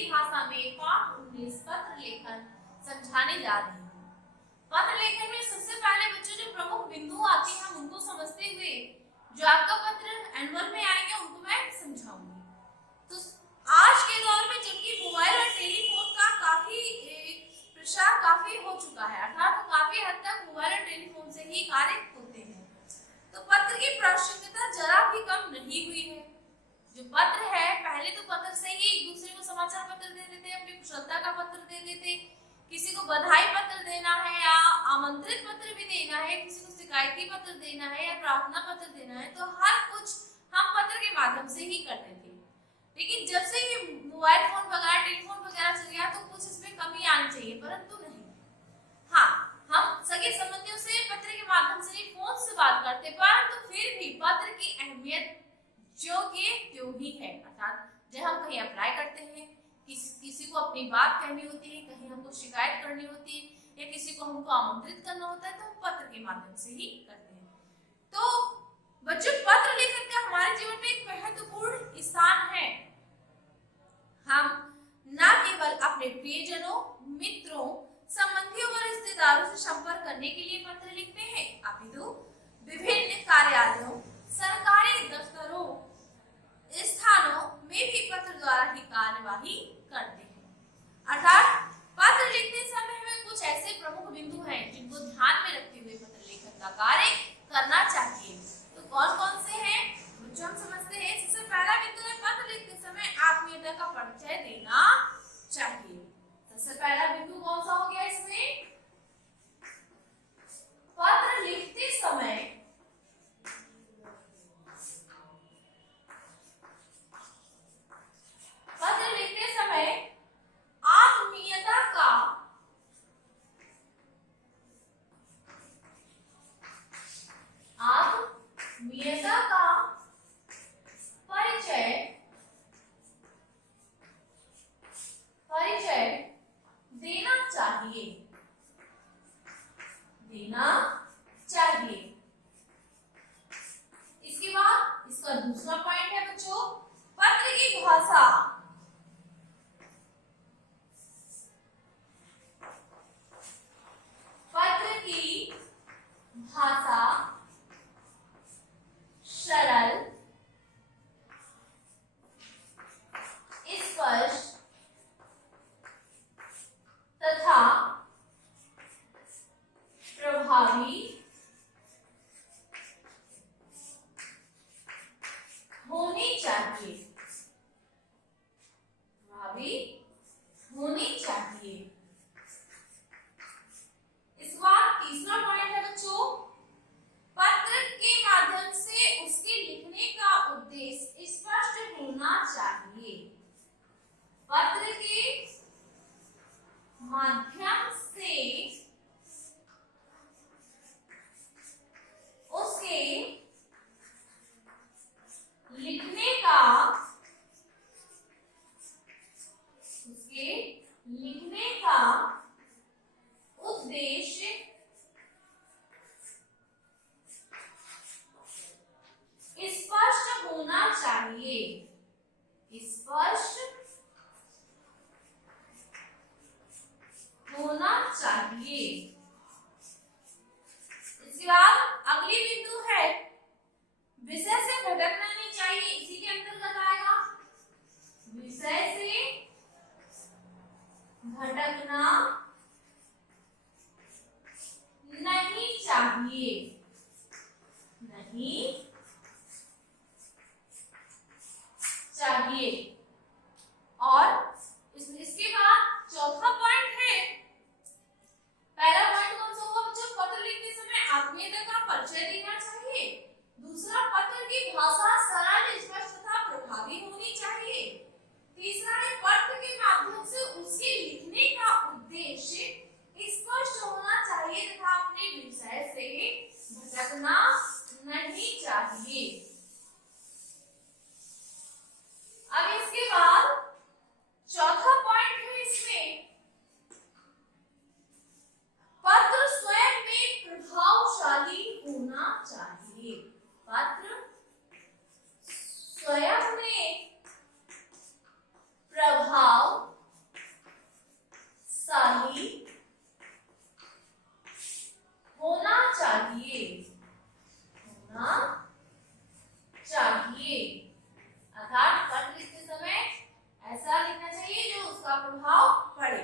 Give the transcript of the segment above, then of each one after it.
हिंदी भाषा में पाठ 19 पत्र लेखन समझाने जा रहे हैं। पत्र लेखन में सबसे पहले बच्चों जो प्रमुख बिंदु आते हैं हम उनको समझते हुए जो आपका पत्र एनुअल में आएंगे उनको मैं समझाऊंगी। तो आज के दौर में जबकि मोबाइल और टेलीफोन का काफी प्रसार काफी हो चुका है, अर्थात काफी हद तक मोबाइल और टेलीफोन से ही कार्य होते हैं, तो पत्र की प्रासंगिकता जरा भी कम नहीं हुई है। जो पत्र है पहले तो पत्र से ही एक दूसरे को समाचार पत्र दे देते, अपनी कुशलता का पत्र दे देते, किसी को बधाई पत्र देना है या आमंत्रित पत्र भी देना है, किसी को शिकायती पत्र देना है या प्रार्थना पत्र देना है, तो हर कुछ हम पत्र के माध्यम से ही करते थे। लेकिन जब से ये मोबाइल फोन वगैरह टेलीफोन वगैरह चल गया तो कुछ इसमें कमी आनी चाहिए, परंतु नहीं। हाँ, हम सगे संबंधियों से पत्र के माध्यम से फोन से बात करते, परंतु फिर भी पत्र की अहमियत जो कि त्यों ही है, अर्थात जब हम कहीं अप्लाई करते हैं, किसी को अपनी बात कहनी होती है, कहीं हमको शिकायत करनी होती है या किसी को हमको आमंत्रित करना होता है, तो हम पत्र के माध्यम से ही करते हैं। तो बच्चों पत्र लेखन का हमारे जीवन में एक महत्वपूर्ण स्थान है। हम न केवल अपने प्रियजनों, मित्रों, संबंधियों और रिश्तेदारों से संपर्क करने के लिए पत्र लिखते हैं, अपितु विभिन्न कार्यालयों, सरकारी दफ्तरों, स्थानों में भी पत्र द्वारा ही कार्यवाही करते हैं। अर्थात पत्र लिखते समय हमें कुछ ऐसे प्रमुख बिंदु हैं जिनको ध्यान में रखते हुए पत्र लेखन का कार्य करना चाहिए। तो कौन कौन से हैं बच्चों हम समझते हैं। सबसे पहला बिंदु है पत्र लिखते समय आत्मीयता का परिचय देना चाहिए। सबसे पहला बिंदु कौन सा हो गया इसमें, पत्र लिखते समय आत्मीयता का परिचय देना चाहिए। इसके बाद इसका दूसरा पॉइंट है बच्चों, पत्र की भाषा सरल, स्पष्ट तथा प्रभावी होनी चाहिए। इस बार तीसरा पॉइंट है बच्चों, पत्र के माध्यम से उसके लिखने का उद्देश्य स्पष्ट होना चाहिए। पत्र के माध्यम से उसके लिखने का उद्देश्य स्पष्ट होना चाहिए। इसके बाद अगली बिंदु है विषय से भटकना नहीं चाहिए। इसी के अंतर्गत आएगा विषय से भटकना नहीं चाहिए। और इसके बाद चौथा पॉइंट है, पहला पॉइंट कौन सा हुआ बच्चों, पत्र लिखते समय आत्मीयता का परिचय देना चाहिए। दूसरा, पत्र की भाषा सरल, स्पष्ट तथा प्रभावी होनी चाहिए। तीसरा है पत्र के माध्यम से उसके लिखने का उद्देश्य उसका प्रभाव पड़े।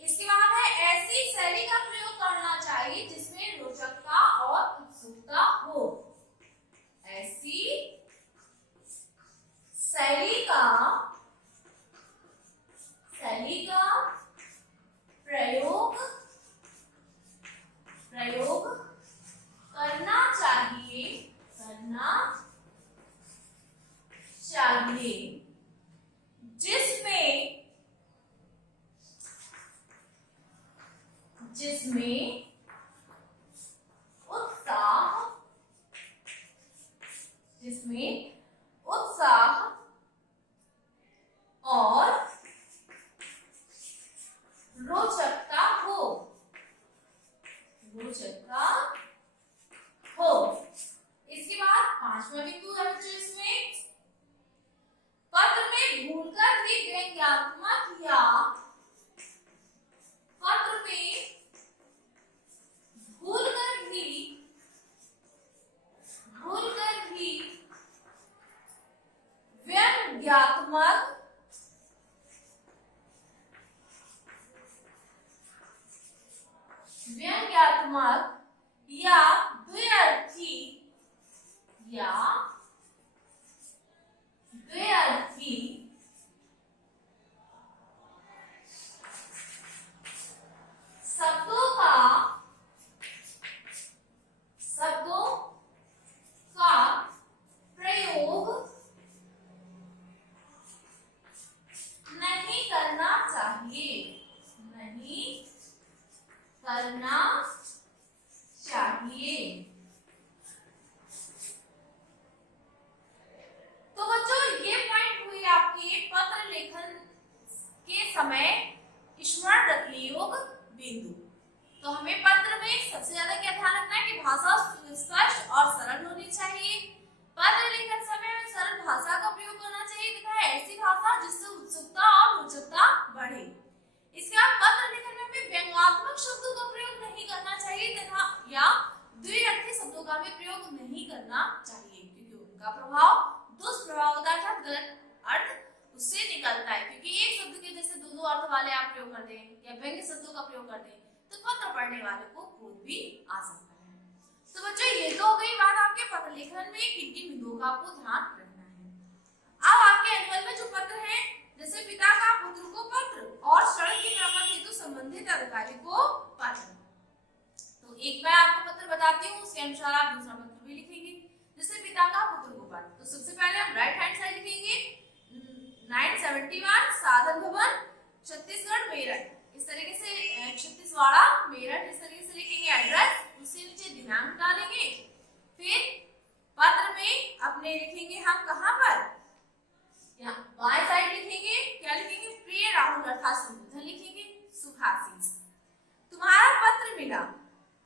इसके बाद है ऐसी शैली का प्रयोग करना चाहिए जिसमें रोचकता और उत्सुकता हो। ऐसी शैली का प्रयोग करना चाहिए जिसमें उत्साह और रोचकता हो। इसके बाद पांचवा बिंदु है बच्चों, इसमें पत्र में भूलकर भी व्यंग्यात्मक या व्यंग्यात्मक या द्व्यर्थी शब्दों का प्रयोग नहीं करना चाहिए। तो बच्चों ये पॉइंट हुई आपके पत्र लेखन के समय स्मरण रखने योग्य बिंदु। तो हमें पत्र में सबसे ज्यादा क्या ध्यान रखना है कि भाषा स्पष्ट और सरल होनी चाहिए। पत्र लेखन समय में सरल भाषा का प्रयोग करना चाहिए तथा ऐसी भाषा जिससे उत्सुकता और रोचकता बढ़े। इसके बाद पत्र लेखन में भी व्यंग्यात्मक शब्दों का प्रयोग नहीं करना चाहिए तथा या द्व्यर्थी शब्दों का भी प्रयोग नहीं करना चाहिए, क्योंकि उनका प्रभाव दुष्प्रभाव होता है, गलत अर्थ उससे निकलता है। क्योंकि एक शब्द के जैसे दो अर्थ वाले आप प्रयोग करते हैं या व्यंग्य शब्दों का प्रयोग करते हैं तो पत्र पढ़ने वाले को क्रोध भी आ सकता है। तो बच्चों ये तो हो गई बात आपके पत्र लेखन में किन किन बिंदुओं का आपको ध्यान रखना है। अब आपके एनुअल में जो पत्र है, जैसे पिता का पुत्र को पत्र और सड़क की मरम्मत हेतु संबंधित अधिकारी को पत्र। तो एक मैं आपको पत्र बताती हूँ, उसके अनुसार आप दूसरा पत्र भी लिखेंगे। जैसे पिता का पुत्र को पत्र, तो सबसे पहले हम राइट हैंड साइड लिखेंगे 971 साधन भवन छत्तीसगढ़ मेरठ, इस तरीके से छत्तीसवाड़ा मेरठ, इस तरीके से लिखेंगे एड्रेस। उससे नीचे दिनांक डालेंगे। फिर पत्र में अपने लिखेंगे हम कहाँ पर, यहाँ बाएं साइड लिखेंगे, क्या लिखेंगे, प्रिय राहुल अर्थात संबोधन लिखेंगे, सुखाशीष। तुम्हारा पत्र मिला,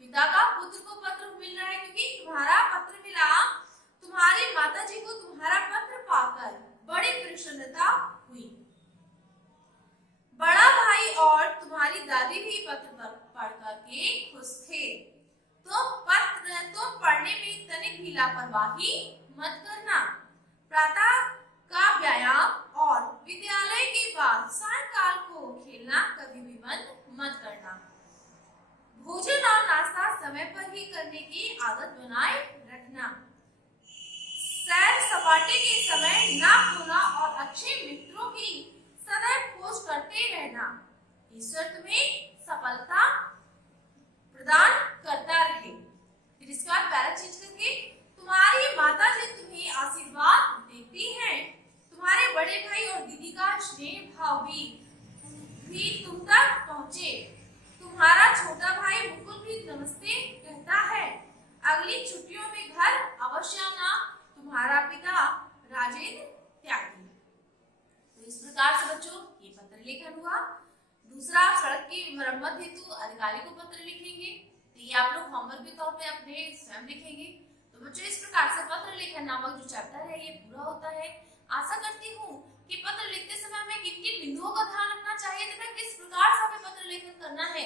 पिता का पुत्र को पत्र मिल रहा है क्योंकि तुम्हारा पत्र मिला, तुम्हारी माताजी को तुम्हारा पत्र पाकर बड़ी प्रसन्नता हुई। बड़ा भाई और तुम्हारी दादी भी पत्र पढ़ करके खुश थे। तुम पढ़ने में तनिक भी लापरवाही मत करना। प्रातः का व्यायाम और विद्यालय के बाद सायंकाल को खेलना कभी भी बंद मत करना। भोजन और नाश्ता समय पर ही करने की आदत बनाए रखना। सैर सपाटे के समय ना खोना और अच्छे मित्रों की सदैव खोज करते रहना। ईश्वर तुम्हें सफलता प्रदान करता रहे। फिर इसके बाद पैरा चेंज करके, तुम्हारी माता जी तुम्हें आशीर्वाद देती हैं। तुम्हारे बड़े भाई और दीदी का स्नेह भाव भी तुम तक पहुँचे। तुम्हारा छोटा भाई मुकुल भी नमस्ते कहता है। अगली छुट्टियों में घर अवश्य आना। तुम्हारा पिता राजेंद्र त्यागी। तो इस प्रकार से बच्चों ये पत्र लेखन हुआ। दूसरा, सड़क की मरम्मत हेतु अधिकारी को पत्र लिखेंगे। तो ये आप लोग होमवर्क के तौर पे अपने स्वयं लिखेंगे। तो बच्चों इस प्रकार से पत्र लेखन नामक जो चैप्टर है ये पूरा होता है। आशा करती हूँ कि पत्र लिखते समय हमें किन किन बिंदुओं का ध्यान रखना चाहिए तथा किस प्रकार से हमें पत्र लेखन करना है